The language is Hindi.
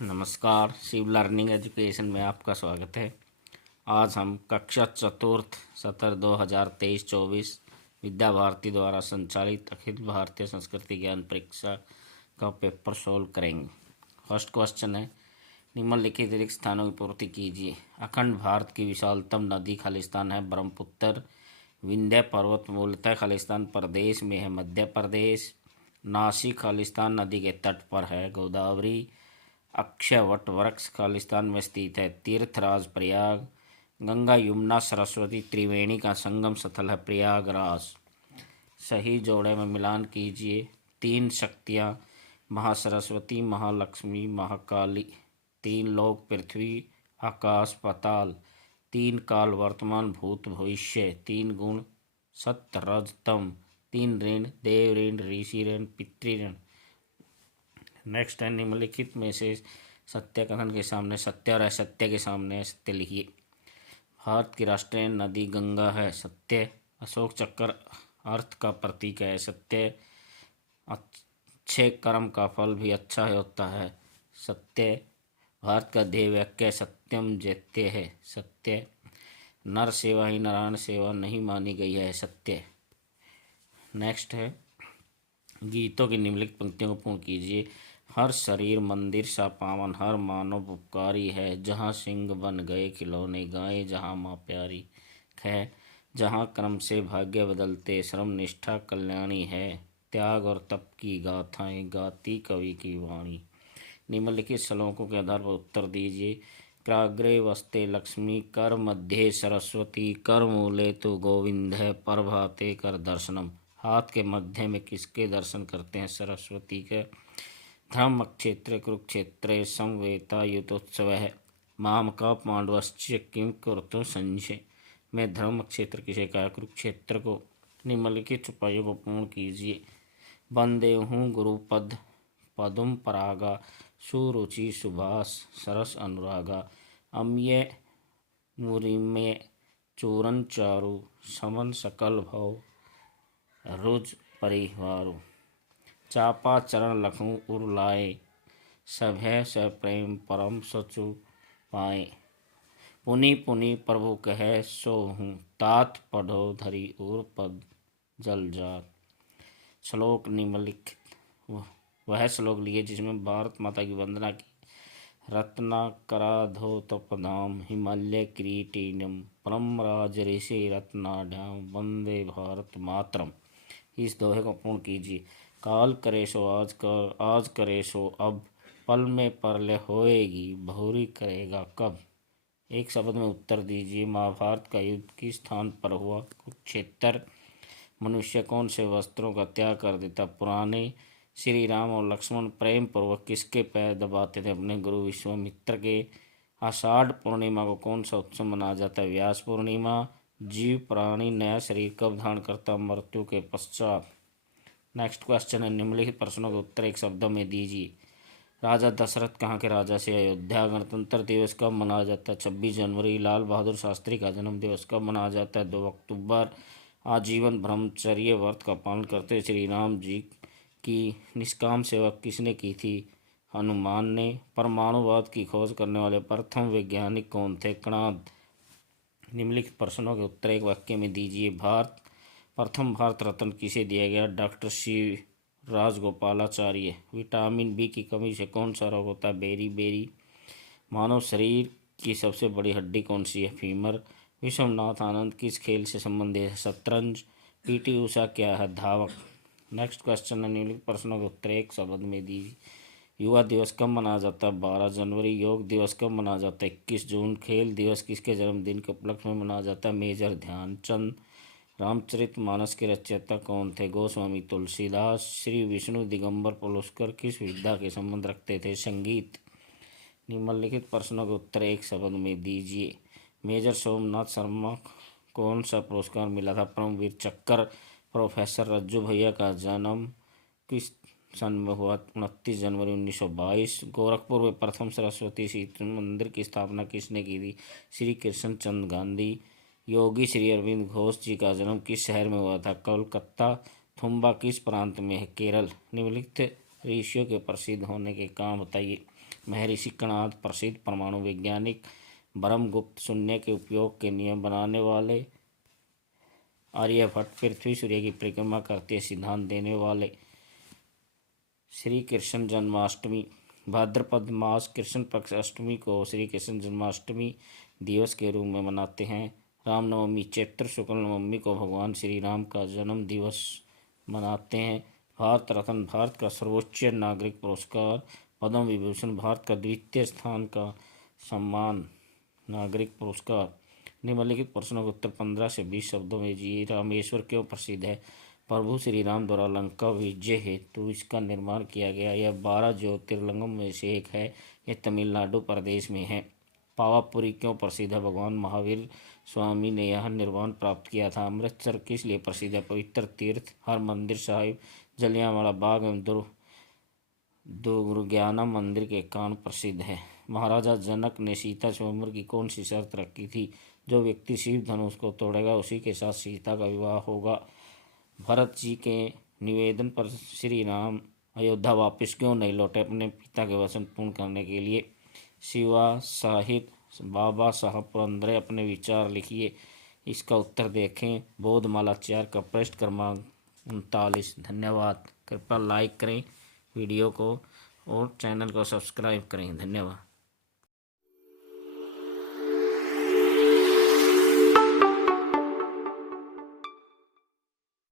नमस्कार, शिव लर्निंग एजुकेशन में आपका स्वागत है। आज हम कक्षा चतुर्थ सत्र 2023-24 विद्या भारती द्वारा संचालित अखिल भारतीय संस्कृति ज्ञान परीक्षा का पेपर सोल्व करेंगे। फर्स्ट क्वेश्चन है, निम्नलिखित रिक्त स्थानों की पूर्ति कीजिए। अखंड भारत की विशालतम नदी खालिस्तान है ब्रह्मपुत्र। विंध्य पर्वत मूलतः खालिस्तान प्रदेश में है मध्य प्रदेश। नासिक खालिस्तान नदी के तट पर है गोदावरी। अक्षयवट वृक्ष खालिस्तान में स्थित है तीर्थराज प्रयाग। गंगा यमुना सरस्वती त्रिवेणी का संगम स्थल है प्रयागराज। सही जोड़े में मिलान कीजिए। तीन शक्तियाँ महासरस्वती महालक्ष्मी महाकाली। तीन लोक पृथ्वी आकाश पाताल। तीन काल वर्तमान भूत भविष्य। तीन गुण सत्य रज तम। तीन ऋण देव ऋण ऋषि ऋण पितृ। नेक्स्ट है, निम्नलिखित में से सत्य कथन के सामने सत्य और असत्य के सामने सत्य लिखिए। भारत की राष्ट्रीय नदी गंगा है सत्य। अशोक चक्र अर्थ का प्रतीक है सत्य। अच्छे कर्म का फल भी अच्छा होता है सत्य। भारत का ध्येय वाक्य सत्यम जयते है सत्य। नर सेवा ही नारायण सेवा नहीं मानी गई है सत्य। नेक्स्ट है, गीतों की निम्नलिखित पंक्तियों को पूर्ण कीजिए। हर शरीर मंदिर सा पावन हर मानव उपकारी है। जहाँ सिंह बन गए खिलौने गाए जहाँ माँ प्यारी है। जहाँ क्रम से भाग्य बदलते श्रम निष्ठा कल्याणी है। त्याग और तप की गाथाएं गाती कवि की वाणी। निम्नलिखित श्लोकों के आधार पर उत्तर दीजिए। क्राग्रे वस्ते लक्ष्मी कर मध्ये सरस्वती कर मूले तो गोविंद है प्रभाते कर दर्शनम। हाथ के मध्य में किसके दर्शन करते हैं? सरस्वती के। धर्म क्षेत्र कुरुक्षेत्र समवेता युतोत्सव है। माम का पांडवश्च किम कुरुतो संजय। में धर्म क्षेत्र किसे कहा? कुरुक्षेत्र को। निम्नलिखित उपायों को पूर्ण कीजिए। वंदे हूँ गुरुपद पदुम परागा सुरुचि सुभाष सरस अनुरागा। अम्ये मुरिमे चूरन चारु समन सकल भव रुज परिवारु। चापा चरण लखूं उर लाए सभय स प्रेम परम सचु पाए। पुनि पुनि प्रभु कहे सो हूँ तात पढ़ो धरी उर पद जल जात। श्लोक निम्नलिखित वह श्लोक लिए जिसमें भारत माता की वंदना की। रत्नाकराधोतपदाम हिमालय किरीटिनम परम राज ऋषि रत्नाढ्याम वंदे भारत मातरम। इस दोहे को पूर्ण कीजिए। काल करे सो आज करे सो अब पल में परलय होएगी बहुरी करेगा कब। एक शब्द में उत्तर दीजिए। महाभारत का युद्ध किस स्थान पर हुआ? कुरुक्षेत्र। मनुष्य कौन से वस्त्रों का त्याग कर देता? पुराने। श्री राम और लक्ष्मण प्रेम पूर्वक किसके पैर दबाते थे? अपने गुरु विश्वामित्र के। आषाढ़ पूर्णिमा को कौन सा उत्सव मनाया जाता है? व्यास पूर्णिमा। जीव प्राणी नया शरीर कब धारण करता? मृत्यु के पश्चात। नेक्स्ट क्वेश्चन है, निम्नलिखित प्रश्नों के उत्तर एक शब्द में दीजिए। राजा दशरथ कहाँ के राजा से? अयोध्या। गणतंत्र दिवस कब मनाया जाता है? 26 जनवरी। लाल बहादुर शास्त्री का जन्म दिवस कब मनाया जाता है? 2 अक्टूबर। आजीवन ब्रह्मचर्य व्रत का पालन करते श्री राम जी की निष्काम सेवा किसने की थी? हनुमान ने। परमाणुवाद की खोज करने वाले प्रथम वैज्ञानिक कौन थे? कणाद। निम्नलिखित प्रश्नों के उत्तर एक वाक्य में दीजिए। प्रथम भारत रत्न किसे दिया गया? Doctor C Rajagopalachari. Vitamin B की कमी से कौन सा रोग होता है? बेरी। मानव शरीर की सबसे बड़ी हड्डी कौन सी है? फीमर। विश्वनाथ आनंद किस खेल से संबंधित है? शतरंज। पीटी उषा क्या है? धावक। नेक्स्ट क्वेश्चन है, निम्नलिखित प्रश्नों के उत्तर एक शब्द में दीजिए। युवा दिवस कब मनाया जाता है? 12 जनवरी। योग दिवस कब मनाया जाता है? 21 जून। खेल दिवस किसके जन्मदिन के उपलक्ष्य में मनाया जाता है? मेजर ध्यानचंद। रामचरितमानस के रचयिता कौन थे? गोस्वामी तुलसीदास। श्री विष्णु दिगंबर पुलस्कर किस विद्या के संबंध रखते थे? संगीत। निम्नलिखित प्रश्नों के उत्तर एक शब्द में दीजिए। मेजर सोमनाथ शर्मा कौन सा पुरस्कार मिला था? परमवीर चक्र। प्रोफेसर रज्जू भैया का जन्म किस सन में हुआ? 29 जनवरी 1922। गोरखपुर में प्रथम सरस्वती शिशु मंदिर की स्थापना किसने की थी? श्री कृष्ण चंद्र गांधी। योगी श्री अरविंद घोष जी का जन्म किस शहर में हुआ था? कोलकाता। थुम्बा किस प्रांत में है? केरल। निम्नलिखित ऋषियों के प्रसिद्ध होने के काम बताइए। महर्षि कणाद प्रसिद्ध परमाणु वैज्ञानिक। ब्रह्मगुप्त शून्य के उपयोग के नियम बनाने वाले। आर्यभट्ट पृथ्वी सूर्य की परिक्रमा करते सिद्धांत देने वाले। श्री कृष्ण जन्माष्टमी भाद्रपद मास कृष्ण पक्ष अष्टमी को श्री कृष्ण जन्माष्टमी दिवस के रूप में मनाते हैं। रामनवमी चैत्र शुक्ल नवमी को भगवान श्री राम का जन्म दिवस मनाते हैं। भारत रत्न भारत का सर्वोच्च नागरिक पुरस्कार। पद्म विभूषण भारत का द्वितीय स्थान का सम्मान नागरिक पुरस्कार। निम्नलिखित प्रश्नों के उत्तर 15 से 20 शब्दों में जी। रामेश्वर क्यों प्रसिद्ध है? प्रभु श्री राम द्वारा लंका विजय हेतु इसका निर्माण किया गया। यह 12 ज्योतिर्लिंगों में से एक है। यह तमिलनाडु प्रदेश में है। पावापुरी क्यों प्रसिद्ध है? भगवान महावीर स्वामी ने यह निर्वाण प्राप्त किया था। अमृतसर किस लिए प्रसिद्ध है? पवित्र तीर्थ, हरमंदिर साहिब, जलियांवाला बाग एवं दुर्गाना मंदिर के कारण प्रसिद्ध है। महाराजा जनक ने सीता स्वयंवर की कौन सी शर्त रखी थी? जो व्यक्ति शिव धनुष को तोड़ेगा उसी के साथ सीता का विवाह होगा। भरत जी के निवेदन पर श्री राम अयोध्या वापस क्यों नहीं लौटे? अपने पिता के वचन पूर्ण करने के लिए। शिवा साहिब बाबा साहब पुरंदरे अपने विचार लिखिए। इसका उत्तर देखें बोधमाला 4 का पृष्ठ क्रमांक 39। धन्यवाद। कृपया लाइक करें वीडियो को और चैनल को सब्सक्राइब करें। धन्यवाद।